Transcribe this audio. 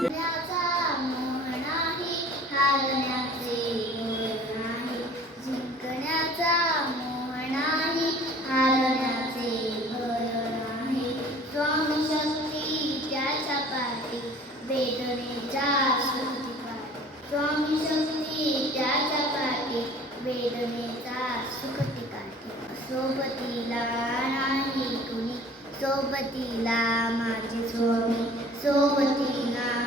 जिंकण्याचा मोह नाही, हारण्याचे भय नाही. जिंकण्याचा मोह नाही, हारण्याचे भय नाही. स्वामी शक्ती त्याच्या पाठी, वेदनेच्या सुखती. स्वामी शक्ती त्याच्या पाठी, वेदनेचा सुखती काठी. सोबतीला नाही कुणी, सोबतीला माझे स्वामी, सोबतीला